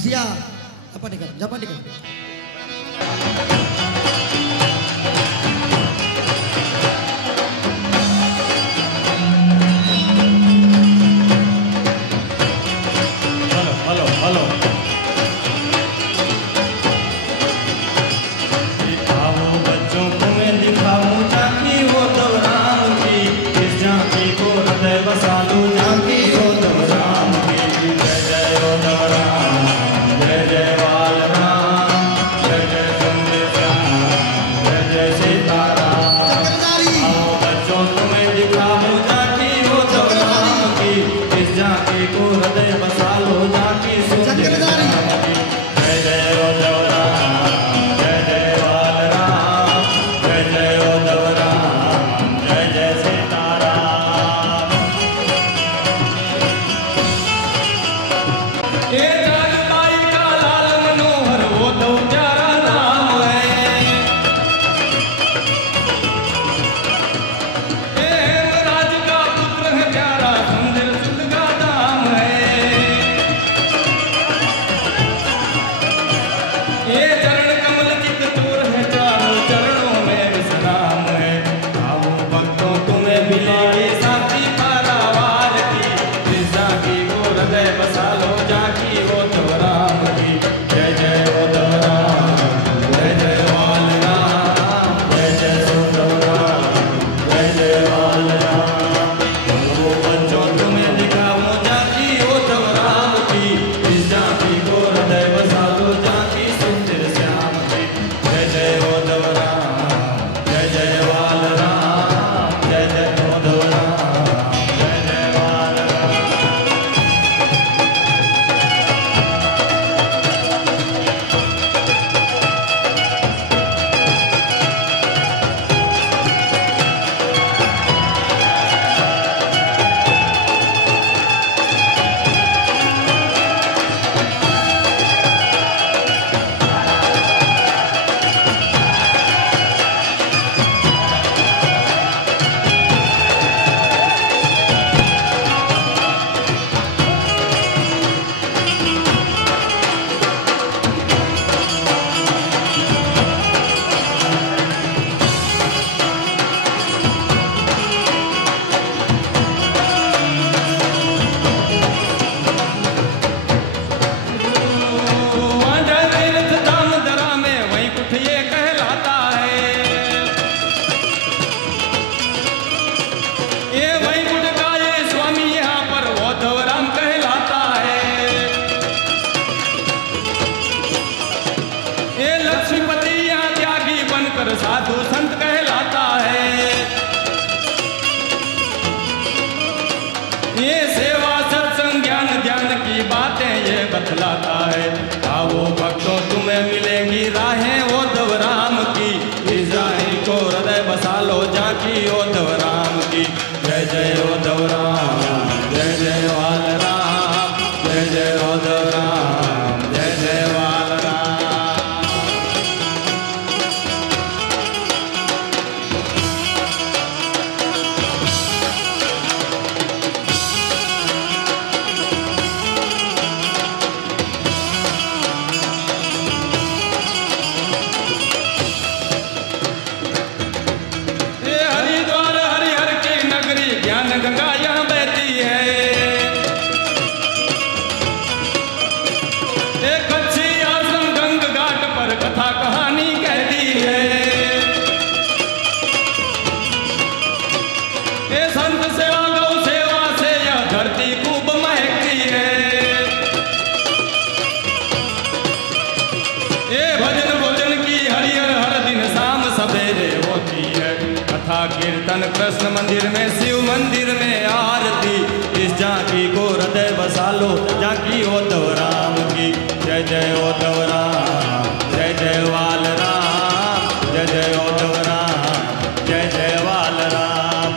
Asia. Apa nih kan? Siapa nih kan? Halo, halo. दिखाओ बच्चों को मैं दिखाऊं झांकी वो तब राम की, इस झांकी को हृदय बसा लूं झांकी वो तब राम की। जय जय हो तब राम, जय जय वाल राम, जय जय सुंदर श्याम, जय जय सीताराम। आओ बच्चों को मैं दिखाऊं झांकी वो तब राम की, इस झांकी को हृदय बसा लो झांकी सुंदर श्याम की। जय जय हो तब राम, जय जय वाल राम, जय जय हो तब राम, जय जय सीताराम। ये राजबाई का लाल मनोहर वो तो प्यारा नाम है। ये हेमराज का पुत्र है प्यारा सुंदर सुध का नाम है। ये चरण कमल चित चूर है चारों चरणों में विश्राम है। आओ भक्तों तुम्हें मिलेगी साथी पारावार की, इस झांकी को हृदय बसा लो झांकी हो तो राम की। जय जय हो तो राम, जय जय वाल राम, जय जय सो तो राम, जय जय वाल राम। वो बच्चों तुम्हें दिखाऊं झांकी हो तो राम की, इस झांकी को हृदय बसा लो झांकी सुंदर श्याम की। जय जय हो तब राम, जय जय वाल राम, जय जय हो तब राम, जय जय वाल राम। वांझा तीर्थ धाम दरा में वैकुंठ ये कहलाता है। ये वैकुंठ का ये स्वामी यहाँ पर उद्धव राम कहलाता है। ये लक्ष्मीपति यहाँ त्यागी बनकर साधु संत कहलाता है। ये सेवा सत्संग ज्ञान ध्यान की बातें ये बतलाता है। आओ भक्तों तुम्हें मिलेंगी राहें उद्धव राम की, इस राही को हृदय बसा लो झांकी उद्धव राम की। जय जय उद्धव राम, जय जय वाल राम, जय जय उद्धव राम, जय जय वाल राम। ये हरिद्वार हरिहर की नगरी ज्ञान गंगा यहाँ बहती है। ये कच्ची आश्रम गंग घाट पर कथा कहानी कहती है। ये संत सेवा गौ सेवा से यह धरती खूब महकती है। ये भजन भोजन की हरिहर हर दिन शाम सवेरे होती है। कथा कीर्तन कृष्ण मंदिर में शिव मंदिर में आरती, इस झांकी को हृदय बसा लो झांकी उद्धव राम की। जय जय उद्धव राम, जय जय वाल राम, जय जय उद्धव राम, जय जय वाल राम।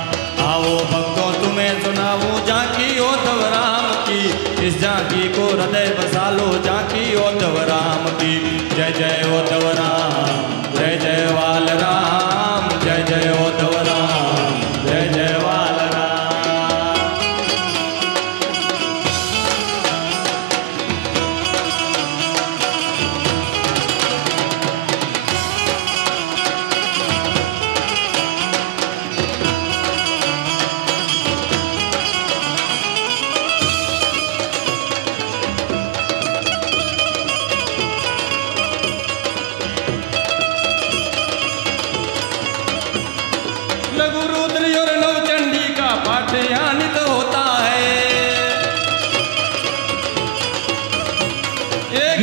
आओ भक्तों तुम्हें सुनाऊं झांकी उद्धव राम की, इस झांकी को हृदय बसा लो झांकी उद्धव राम की। जय जय उद्धव राम, जय जय वाल राम, जय जय उद्धव राम, जय जय वाल राम।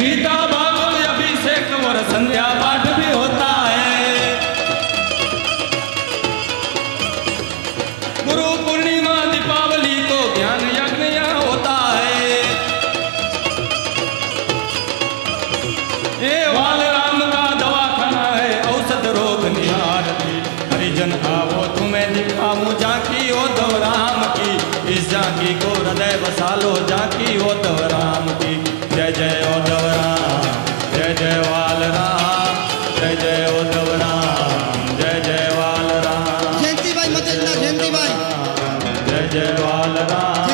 गीता भागवत अभिषेक और संध्या पाठ भी होता है। गुरु पूर्णिमा दीपावली को ज्ञान यज्ञ यहाँ होता है। ये वाल राम का दवाखाना है, औषध रोग निहारती। हरिजन आओ तुम्हें दिखाऊं झांकी उद्धव राम की। इस झांकी को हृदय बसा लो, झांकी उद्धव राम की। जय जय उद्धव राम, जय जय वाल राम, जय जय उद्धव राम, जय जय वाल राम, जयंती भाई मत जय जयंती भाई, जय जय वाल राम।